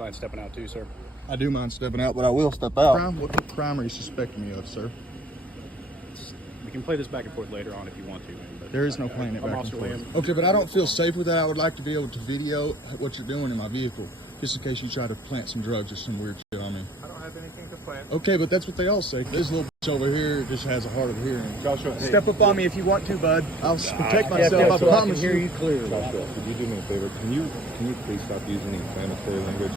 mind stepping out too, sir? I do mind stepping out, but I will step out. What crime are you suspecting me of, sir? We can play this back and forth later on if you want to. But there is no playing it back and forth. Lamb. Okay, but I don't feel safe with that. I would like to be able to video what you're doing in my vehicle, just in case you try to plant some drugs or some weird shit on me. I don't have anything to plant. Okay, but that's what they all say. This little bitch over here just has a hard of hearing. Joshua, hey, step up on me if you want to, bud. I'll protect myself. I promise you. Clearly. Joshua, could you do me a favor? Can you please stop using the inflammatory language?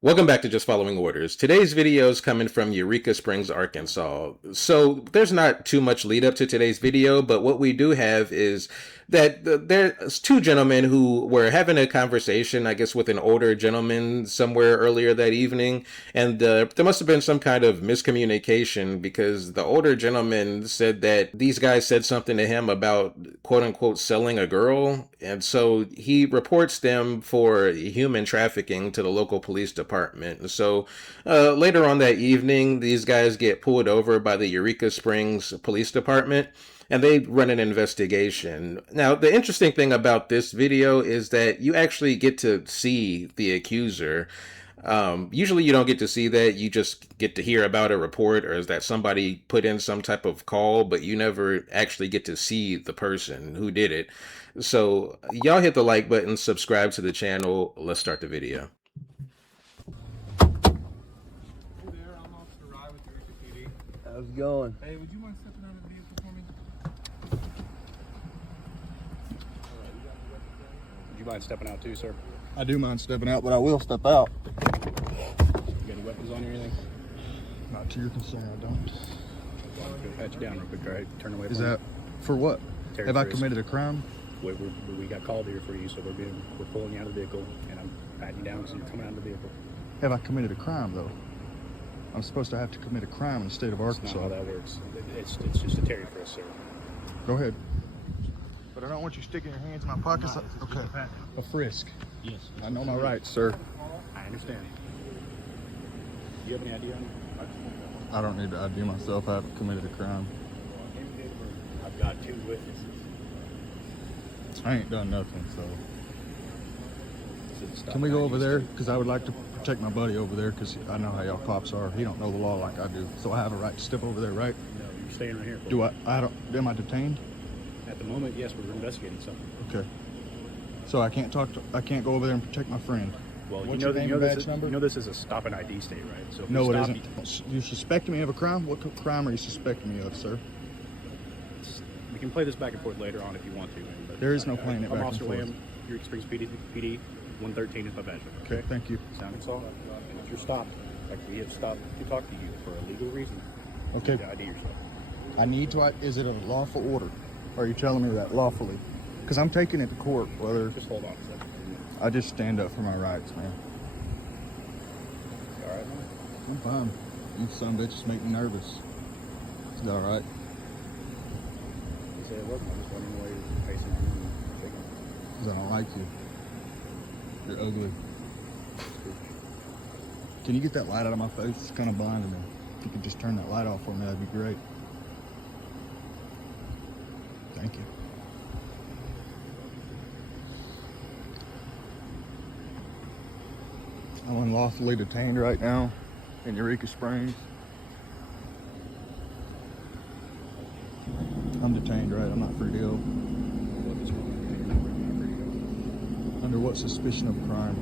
Welcome back to Just Following Orders. Today's video is coming from Eureka Springs, Arkansas. So there's not too much lead up to today's video, but what we do have is that there's two gentlemen who were having a conversation, I guess, with an older gentleman somewhere earlier that evening. And there must have been some kind of miscommunication because the older gentleman said that these guys said something to him about quote unquote selling a girl. And so he reports them for human trafficking to the local police department. So later on that evening, these guys get pulled over by the Eureka Springs Police Department, and they run an investigation. Now, the interesting thing about this video is that you actually get to see the accuser. Usually you don't get to see that. You just get to hear about a report or is that somebody put in some type of call, but you never actually get to see the person who did it. So y'all hit the like button, subscribe to the channel. Let's start the video. How's it going? Hey, would you mind stepping out of the vehicle for me? Would you mind stepping out too, sir? I do mind stepping out, but I will step out. You got any weapons on you or anything? Not to your concern, I don't. I'll go pat you down real quick, all right? Turn away. Is that for what? Have I committed a crime? We got called here for you, so we're pulling you out of the vehicle, and I'm patting you down because you're coming out of the vehicle. Have I committed a crime, though? I'm supposed to have to commit a crime in the state of Arkansas. That's not how that works. It's just a Terry frisk, sir. Go ahead. But I don't want you sticking your hands in my pockets. Okay. A frisk. Yes. I know my rights, sir. I understand. Do you have any idea on you? I don't need to ID myself. I haven't committed a crime. I've got two witnesses. I ain't done nothing, so. Stop. Can we go over there? Because I would like to protect my buddy over there because I know how y'all cops are. He don't know the law like I do. So I have a right to step over there, right? No, you're staying right here. Do I don't, am I detained? At the moment, yes, we're investigating something. Okay. So I can't go over there and protect my friend. Well, What's your name and badge number? You know this is a stop and ID state, right? So if No, we it stop isn't. You suspect me of a crime? What crime are you suspecting me of, sir? We can play this back and forth later on if you want to. But There is no playing it back and Officer forth. Lamb, Eureka Springs PD 113 is my badge. Okay, thank you. Sounding song. And if you're stopped, like we have stopped to talk to you for a legal reason, Okay. you need to ID yourself. I need to. Is it a lawful order? Are you telling me that lawfully? Because I'm taking it to court, brother. Just hold on a second. I just stand up for my rights, man. All right, man? I'm fine. You some bitches make me nervous. Is that all right? You say it wasn't. I'm just wondering why you're facing me and shaking. Because I don't like you. You're ugly. Can you get that light out of my face? It's kind of blinding me. If you could just turn that light off for me, that'd be great. Thank you. I'm unlawfully detained right now in Eureka Springs. I'm detained, right? I'm not free to go. Under what suspicion of crime?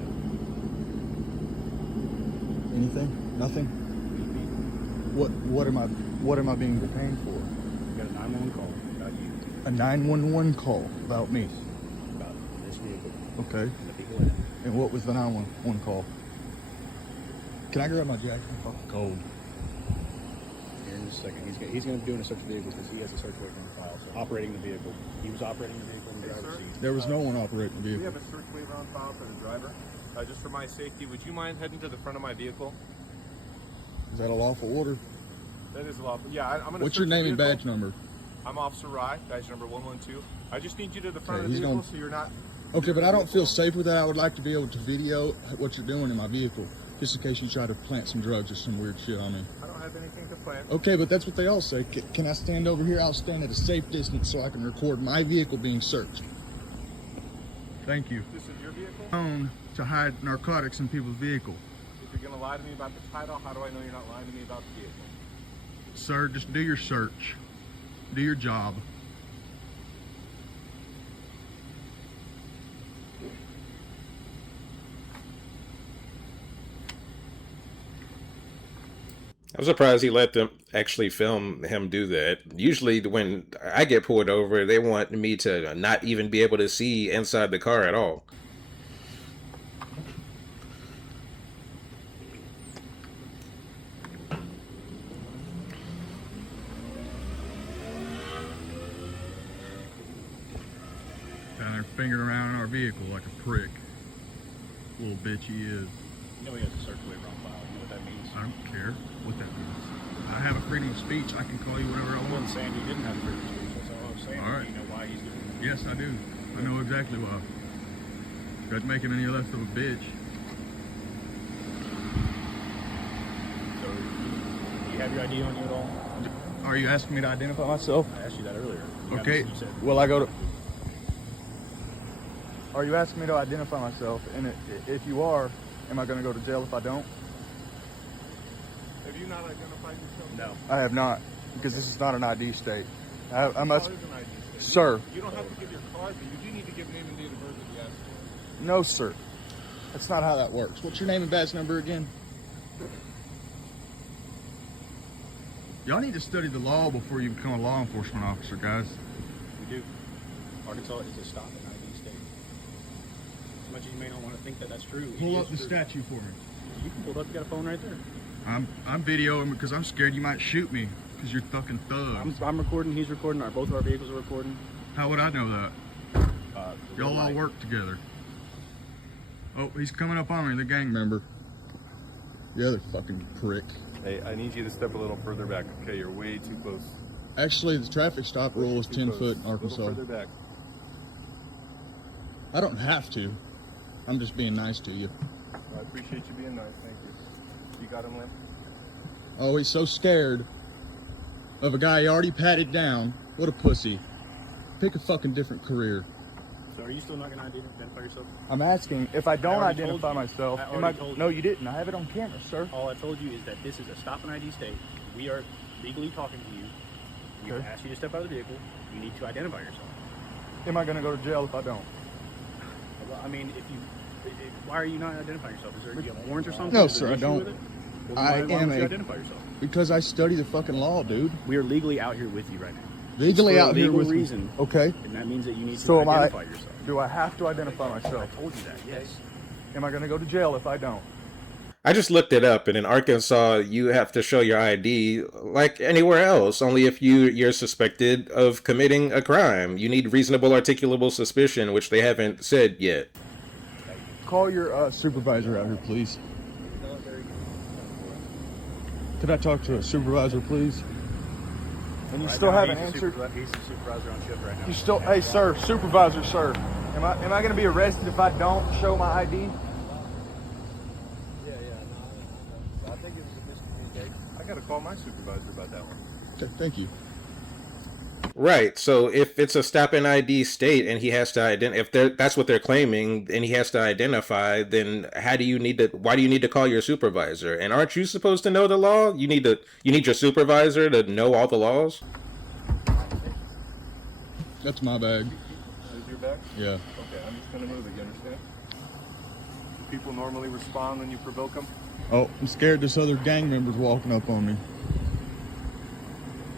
Anything? Nothing? What am I being detained for? You got a 911 call about you. A 911 call about me. About this vehicle. Okay. And the people in it. And what was the 911 call? Can I grab my jacket? I'm fucking cold. Here in just a second. He's going to be doing a search of the vehicle because he has a search warrant on file. So operating the vehicle. He was operating the vehicle in the driver's seat. There was no one operating the We vehicle. have a search waiver on file for the driver. Just for my safety, would you mind heading to the front of my vehicle? Is that a lawful order? That is lawful. Yeah, I'm going to. What's your name and badge number? I'm Officer Rye, badge number 112. I just need you to the front Okay, of the he's vehicle gonna- so you're not. Okay, but I don't feel safe with that. I would like to be able to video what you're doing in my vehicle, just in case you try to plant some drugs or some weird shit on me. I don't have anything to plant. Okay, but that's what they all say. Can I stand over here? I'll stand at a safe distance so I can record my vehicle being searched. Thank you. This is your vehicle? Known to hide narcotics in people's vehicle. If you're gonna lie to me about the title, how do I know you're not lying to me about the vehicle? Sir, just do your search. Do your job. I'm surprised he let them actually film him do that. Usually when I get pulled over, they want me to not even be able to see inside the car at all. Down there fingering around in our vehicle like a prick. Little bitch he is. You know he has a search waiver on file. You know what that means? I don't care what that means. I have a freedom of speech. I can call you whatever I I want. wasn't saying he didn't have freedom of speech. That's all I was saying. All right. You know why he's doing it. Yes, I do. I know exactly why. Doesn't make him any less of a bitch. So, do you have your ID on you at all? Are you asking me to identify myself? I asked you that earlier. You Okay. haven't- you said- Well, I go to. Are you asking me to identify myself? And if you are, am I going to go to jail if I don't? Have you not identified yourself? No. I have not, because this is not an ID state. I must, Card is an ID state. sir. You don't have to give your card, but you do need to give name and date of birth if you ask for it. No, sir. That's not how that works. What's your name and badge number again? Y'all need to study the law before you become a law enforcement officer, guys. We do. Arkansas is a stop and ID state. As much as you may not want to think that that's true. it Pull is up the true. statue for me. You can pull it up. You got a phone right there. I'm videoing because I'm scared you might shoot me because you're fucking thugs. I'm recording. He's recording. Both of our vehicles are recording. How would I know that? The Y'all red all light. work together. Oh, he's coming up on me, the gang member. The other fucking prick. Hey, I need you to step a little further back. Okay, you're way too close. Actually, the traffic stop rule is 10 Too foot close. in Arkansas. A little further back. I don't have to. I'm just being nice to you. I appreciate you being nice. Thank you. You got him, Lim? Oh, he's so scared of a guy he already patted down. What a pussy. Pick a fucking different career. So are you still not going to identify yourself? I'm asking, if I don't already told identify you. myself, I am already told no, you. you didn't. I have it on camera, sir. All I told you is that this is a stop and ID state. We are legally talking to you. We Okay. asked you to step out of the vehicle. You need to identify yourself. Am I going to go to jail if I don't? Well, I mean, why are you not identifying yourself? Is there do you have warrants or something? No, Is there sir, an I issue don't. with it? Well, I why am don't you a- identify yourself? Because I study the fucking law, dude. We are legally out here with you right now. Legally For a out here legal with reason. me. Okay. And that means that you need to So am I- identify yourself. Do I have to identify I myself? told you that, yes. Am I going to go to jail if I don't? I just looked it up, and in Arkansas, you have to show your ID like anywhere else. Only if you're suspected of committing a crime. You need reasonable articulable suspicion, which they haven't said yet. Call your supervisor out here, please. Could I talk to a supervisor, please? And you still haven't answered. He's the supervisor on shift right now. You still, hey, sir, supervisor, sir. Am I going to be arrested if I don't show my ID? Yeah, no. I think it was a miscommunication. I gotta call my supervisor about that one. Okay, thank you. Right. So if it's a stop and ID state, and he has to that's what they're claiming, and he has to identify, then why do you need to call your supervisor? And aren't you supposed to know the law? You need your supervisor to know all the laws. That's my bag. Is your back? Yeah. Okay, I'm just gonna move it, you understand? Do people normally respond when you provoke them? Oh, I'm scared this other gang member's walking up on me.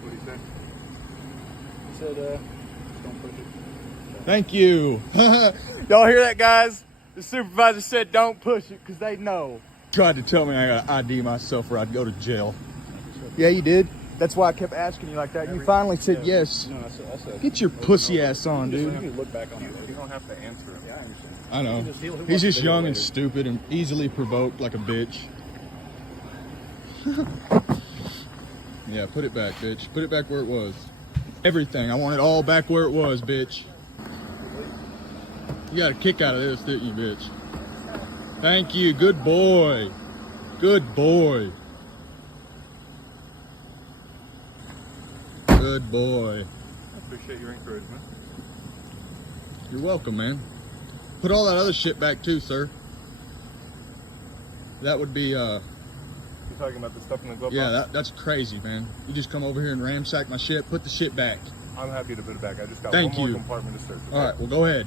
What do you say? He said, don't push it. Thank you. Y'all hear that, guys? The supervisor said don't push it because they know. Tried to tell me I gotta ID myself or I'd go to jail. Yeah, you did. That's why I kept asking you like that. You finally said yes. No, that's a Get your pussy ass on, You dude. can look back on it. You don't have to answer him. Yeah, I understand. I know. He'll watch He's the just video young and later. stupid and easily provoked like a bitch. Yeah, put it back, bitch. Put it back where it was. Everything. I want it all back where it was, bitch. You got a kick out of this, didn't you, bitch? Thank you. Good boy. Good boy. good boy. I appreciate your encouragement. You're welcome, man. Put all that other shit back too, sir. That would be, You talking about the stuff in the glove yeah, box? that's crazy, man. You just come over here and ransack my shit. Put the shit back. I'm happy to put it back. I just got Thank one more you. compartment to search. Okay? All right, well, go ahead.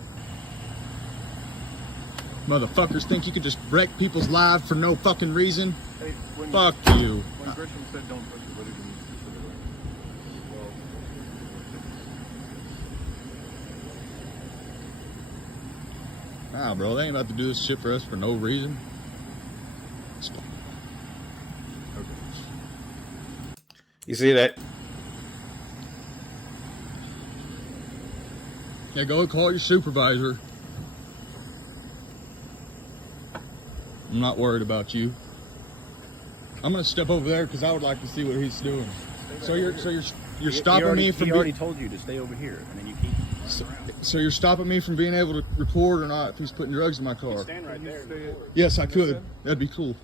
Motherfuckers think you can just wreck people's lives for no fucking reason. Hey, when, Fuck you. When Grisham said don't push it, what did he mean specifically? Nah, bro, they ain't about to do this shit for us for no reason. You see that? Yeah, go call your supervisor. I'm not worried about you. I'm gonna step over there because I would like to see what he's doing. So you're stopping me from. He already told you to stay over here, and then you keep. So you're stopping me from being able to report or not if he's putting drugs in my car? Stand right there. Yes, I could. That'd be cool.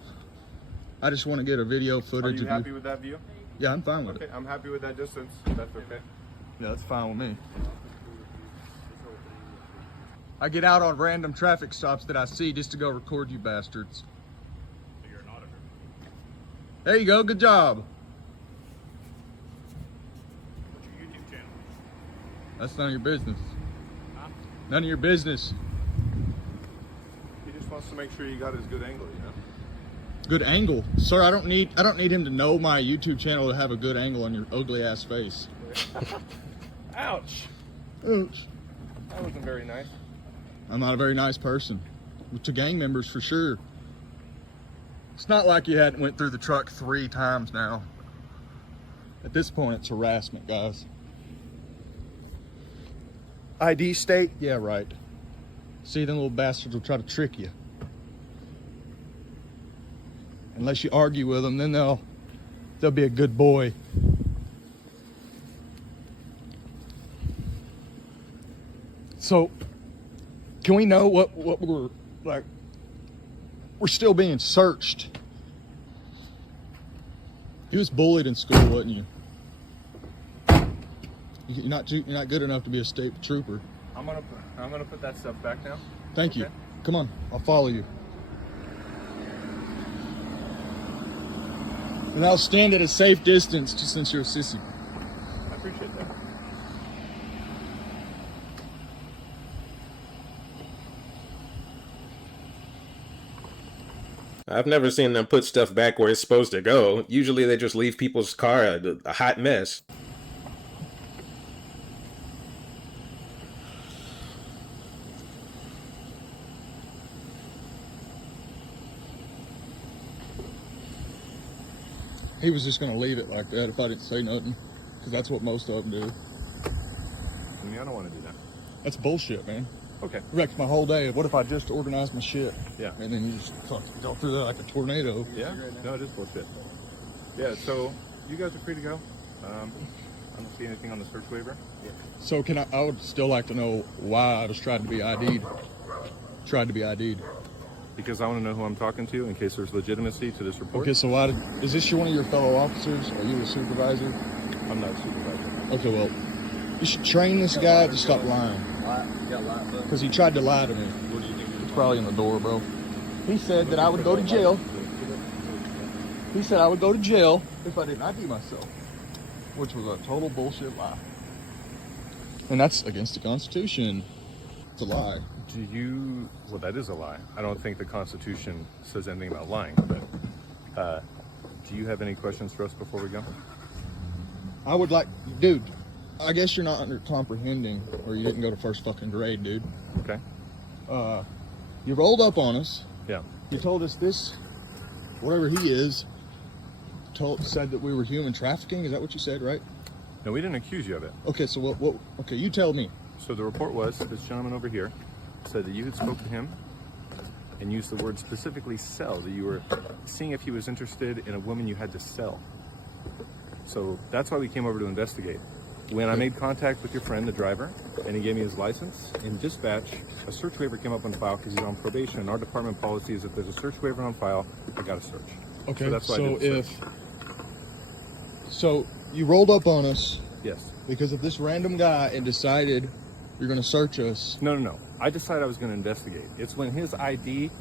I just want to get a video Are footage you of happy you. with that view? Yeah, I'm fine with Okay, it. I'm happy with that distance. That's okay. Yeah, that's fine with me. I get out on random traffic stops that I see just to go record you bastards. You're an auditor. There you go. Good job. What's your YouTube channel? That's none of your business. Huh? None of your business. He just wants to make sure you got his good angle, you know? Good angle, sir. I don't need him to know my YouTube channel to have a good angle on your ugly ass face. Ouch! Oops. That wasn't very nice. I'm not a very nice person. To gang members, for sure. It's not like you hadn't went through the truck 3 times now. At this point, it's harassment, guys. ID state? Yeah, right. See, them little bastards will try to trick you. Unless you argue with them, then they'll be a good boy. So, can we know what we're like? We're still being searched. You was bullied in school, wasn't you? You're not good enough to be a state trooper. I'm gonna put that stuff back now. Thank you. Come on, I'll follow you. And I'll stand at a safe distance just since you're a sissy. I appreciate that. I've never seen them put stuff back where it's supposed to go. Usually they just leave people's car a hot mess. He was just gonna leave it like that if I didn't say nothing, because that's what most of them do. I mean, I don't want to do that. That's bullshit, man. Okay. Wrecked my whole day. What if I just organized my shit? Yeah. And then you just fucking go through that like a tornado. Yeah. No, it is bullshit. Yeah. So you guys are free to go. I don't see anything on the search waiver. Yeah. So I would still like to know why I was tried to be ID'd. Because I want to know who I'm talking to in case there's legitimacy to this report. Okay, so is this one of your fellow officers? Are you a supervisor? I'm not a supervisor. Okay, well, you should train this guy to stop lying. Because he tried to lie to me. What do you think? It's probably in the door, bro. He said that I would go to jail. He said I would go to jail if I didn't ID myself. Which was a total bullshit lie. And that's against the Constitution. It's a lie. Well, that is a lie. I don't think the Constitution says anything about lying, but do you have any questions for us before we go? I would like, dude, I guess you're not under comprehending, or you didn't go to first fucking grade, dude. Okay. You rolled up on us. Yeah. You told us this, whatever he is, said that we were human trafficking. Is that what you said, right? No, we didn't accuse you of it. Okay, so okay, you tell me. So the report was, this gentleman over here said that you had spoken to him and used the word specifically sell, that you were seeing if he was interested in a woman you had to sell. So that's why we came over to investigate. When I made contact with your friend, the driver, and he gave me his license, in dispatch, a search waiver came up on file because he's on probation, and our department policy is if there's a search waiver on file, I got to search. Okay, So that's why I did the search. So you rolled up on us. Yes. Because if this random guy and decided you're gonna search us. No. I decided I was going to investigate. It's when his ID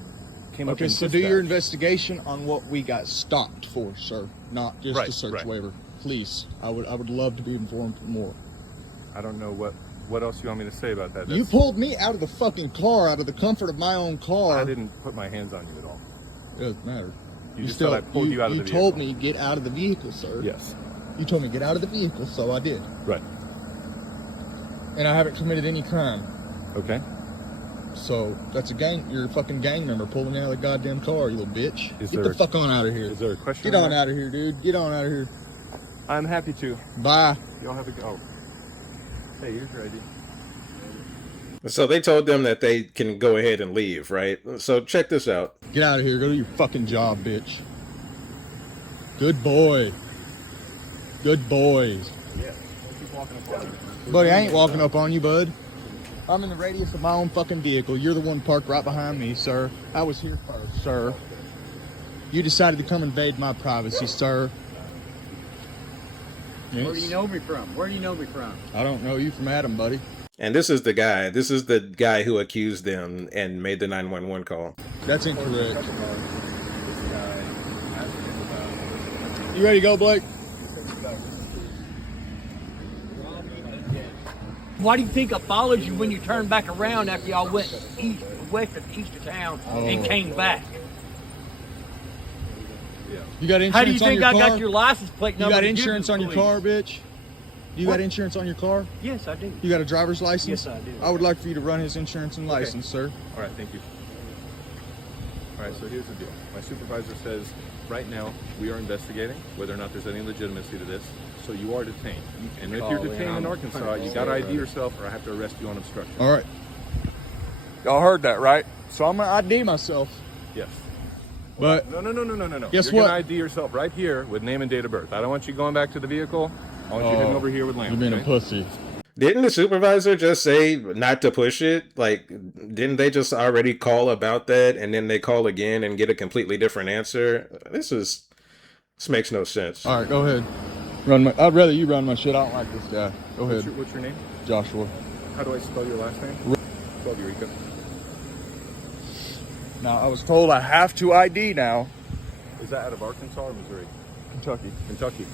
came up. Okay, so do your investigation on what we got stopped for, sir. Not just a search waiver. Please. I would love to be informed more. I don't know what else you want me to say about that. You pulled me out of the fucking car, out of the comfort of my own car. I didn't put my hands on you at all. It doesn't matter. You just said I pulled you out of the vehicle. You told me get out of the vehicle, sir. Yes. You told me get out of the vehicle, so I did. Right. And I haven't committed any crime. Okay. So that's you're a fucking gang member pulling out of the goddamn car, you little bitch. Get the fuck on out of here. Is there a question? Get on out of here, dude. Get on out of here. I'm happy to. Bye. Y'all have a go. Hey, here's your ID. So they told them that they can go ahead and leave, right? So check this out. Get out of here. Go do your fucking job, bitch. Good boy. Good boys. Yeah. Keep walking up on you. Buddy, I ain't walking up on you, bud. I'm in the radius of my own fucking vehicle. You're the one parked right behind me, sir. I was here first, sir. You decided to come invade my privacy, sir. Where do you know me from? Where do you know me from? I don't know you from Adam, buddy. And this is the guy. This is the guy who accused them and made the 911 call. That's incorrect. You ready to go, Blake? Why do you think I followed you when you turned back around after y'all went west of town and came back? You got insurance How do you think on I your car? got your license plate number? You got to give insurance to on the your police? car, bitch? You got insurance on your car? Yes, I do. You got a driver's license? Yes, I do. I would like for you to run his insurance and license, sir. All right, thank you. All right, so here's the deal. My supervisor says right now we are investigating whether or not there's any legitimacy to this. So you are detained. And if you're detained in Arkansas, you got to ID yourself or I have to arrest you on obstruction. All right. Y'all heard that, right? So I'm going to ID myself. Yes. But No. Guess You're what? going to ID yourself right here with name and date of birth. I don't want you going back to the vehicle. I want you heading over here with Lamb. You're being okay? a pussy. Didn't the supervisor just say not to push it? Like, didn't they just already call about that and then they call again and get a completely different answer? This makes no sense. All right, go ahead. I'd rather you run my shit. I don't like this guy. Go ahead. What's your name? Joshua. How do I spell your last name? Spell Eureka. Now, I was told I have to ID now. Is that out of Arkansas or Missouri? Kentucky. Kentucky.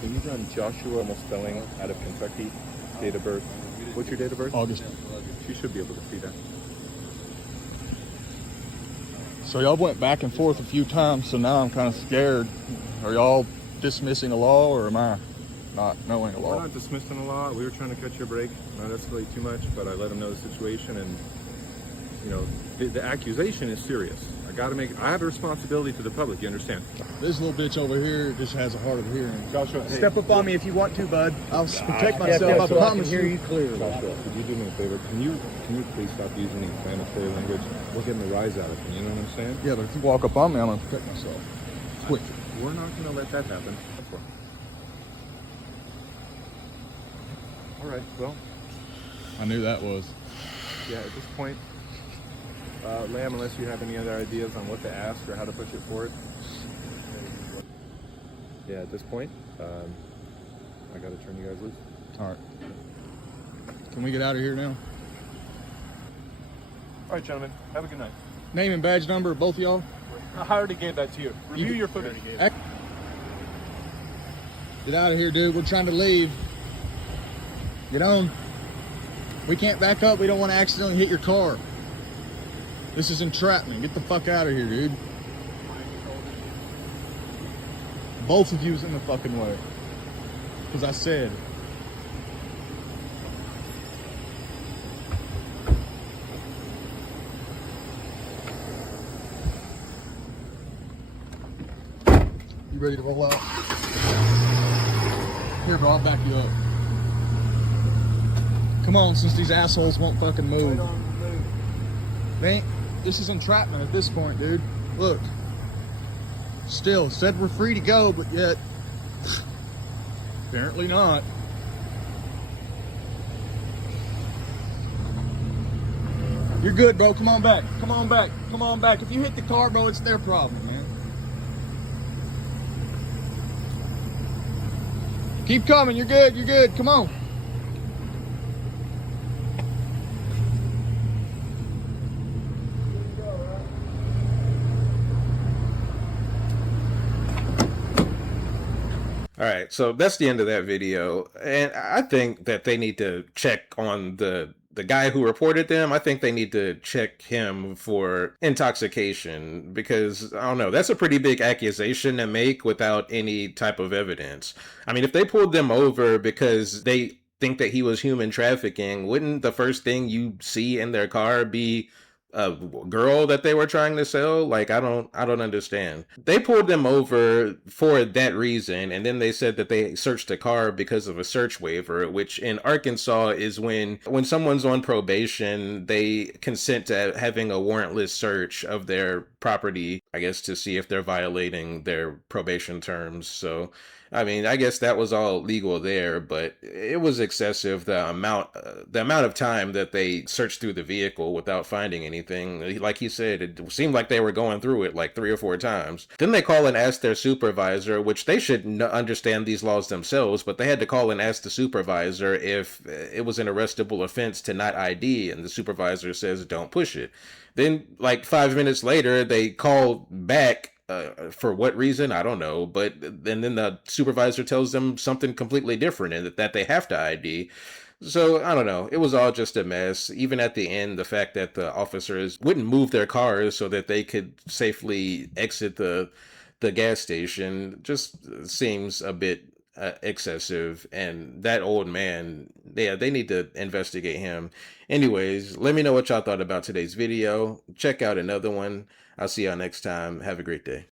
Can you run Joshua, almost spelling out of Kentucky, date of birth? What's your date of birth? August. You should be able to see that. So y'all went back and forth a few times, so now I'm kind of scared. Are y'all dismissing a law, or am I not knowing a We're law? not dismissing the law. We were trying to catch your break. Not escalate too much, but I let him know the situation, and you know, the accusation is serious. I have a responsibility to the public. You understand? This little bitch over here just has a hard of hearing. Joshua, hey. Step up on me if you want to, bud. I'll protect myself. I promise you. clearly. Joshua, could you do me a favor? Can you please stop using the inflammatory language? We're getting a rise out of it. You know what I'm saying? Yeah, but if you walk up on me, I'm gonna protect myself. Quick. We're not going to let that happen. All right. Well, I knew that was. yeah. At this point, Lamb, unless you have any other ideas on what to ask or how to push it forward. Yeah. At this point, I got to turn you guys loose. All right. Can we get out of here now? All right, gentlemen. Have a good night. Name and badge number of both of y'all. I already gave that to you. Review your footage. Get out of here, dude. We're trying to leave. Get on. We can't back up. We don't want to accidentally hit your car. This is entrapment. Get the fuck out of here, dude. Both of you's in the fucking way. Because I said. You ready to roll out? Here, bro, I'll back you up. Come on, since these assholes won't fucking move. This is entrapment at this point, dude. Look. Still, said we're free to go, but yet, apparently not. You're good, bro. Come on back. Come on back. Come on back. If you hit the car, bro, it's their problem, man. Keep coming. You're good. You're good. Come on. All right, so that's the end of that video, and I think that they need to check on the guy who reported them. I think they need to check him for intoxication because I don't know, that's a pretty big accusation to make without any type of evidence. I mean, if they pulled them over because they think that he was human trafficking, wouldn't the first thing you see in their car be a girl that they were trying to sell? Like, I don't understand. They pulled them over for that reason, and then they said that they searched the car because of a search waiver, which in Arkansas is when someone's on probation, they consent to having a warrantless search of their property, I guess, to see if they're violating their probation terms. So I mean, I guess that was all legal there, but it was excessive, the amount of time that they searched through the vehicle without finding anything. Like he said, it seemed like they were going through it like 3 or 4 times. Then they call and ask their supervisor, which they should understand these laws themselves, but they had to call and ask the supervisor if it was an arrestable offense to not ID, and the supervisor says, don't push it. Then, like 5 minutes later, they call back. For what reason? I don't know. But then the supervisor tells them something completely different and that they have to ID. So I don't know. It was all just a mess. Even at the end, the fact that the officers wouldn't move their cars so that they could safely exit the gas station just seems a bit excessive. And that old man, yeah, they need to investigate him. Anyways, let me know what y'all thought about today's video. Check out another one. I'll see y'all next time. Have a great day.